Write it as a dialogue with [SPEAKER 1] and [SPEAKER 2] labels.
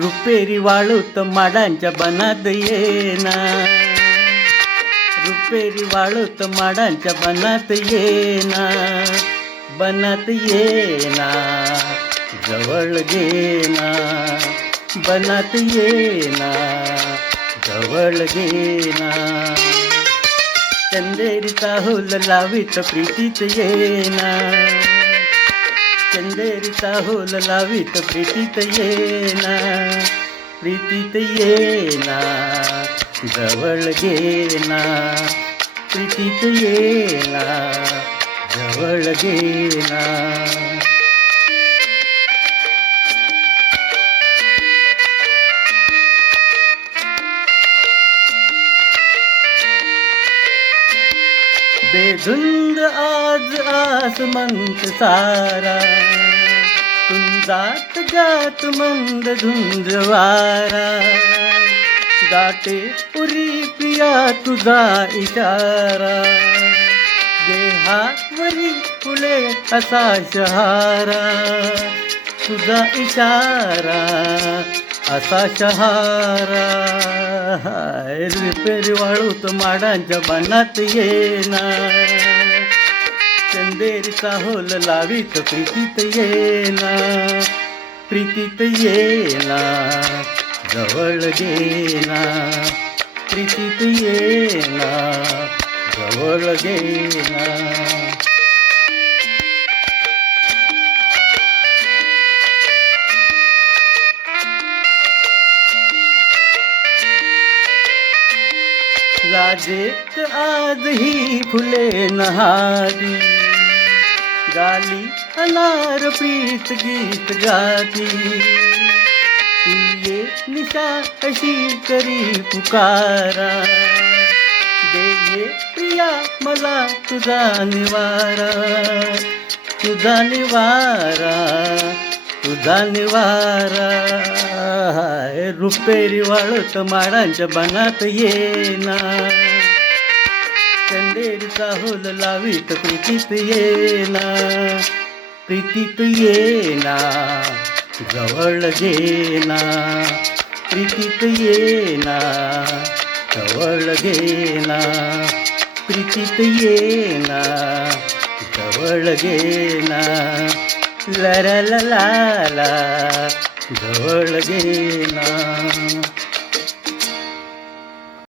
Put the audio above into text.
[SPEAKER 1] रुपेरी वाळूत माडांच्या बनात येना रुपेरी वाळूत माडांच्या बनात येना बनात येना जवळ घेना बनात येना जवळ घेना चंदेरीचा हुल लावीत प्रीतीत येना चंदेरीचा होल लावीत प्रीतीत येना प्रीतीत येना जवळ घेना प्रीतीत येना जवळ घेना बेधुंद आज आसमंत सारा. कुंजात जात मंद धुंद वारा. दाटे पुरी प्रिया तुझा इशारा. देहावरी फुले असा शहारा. तुझा इशारा. असा शहारा. रिपेरी वाळूत माडांच्या मनात येणार. चंदेरीचा होल लावीत प्रीतीत येना प्रीतीत येना जवळ घेना प्रीतीत येना जवळ घेना राजेत आजही फुले नहारी गाली अनार प्रीत गीत गाती. ये निशा अशी करी पुकारा. दे प्रिया मला तुझा निवारा. तुझा निवारा. तुझा निवारा. रुपेरी वाळत माडांच्या बनात येना चंदेरीचा होल लावीत प्रीतीत येना प्रीतीत येना जवळ घेना प्रीतीत येना जवळ घेना प्रीतीत येना जवळ घेना लरल लाला जवळ घेना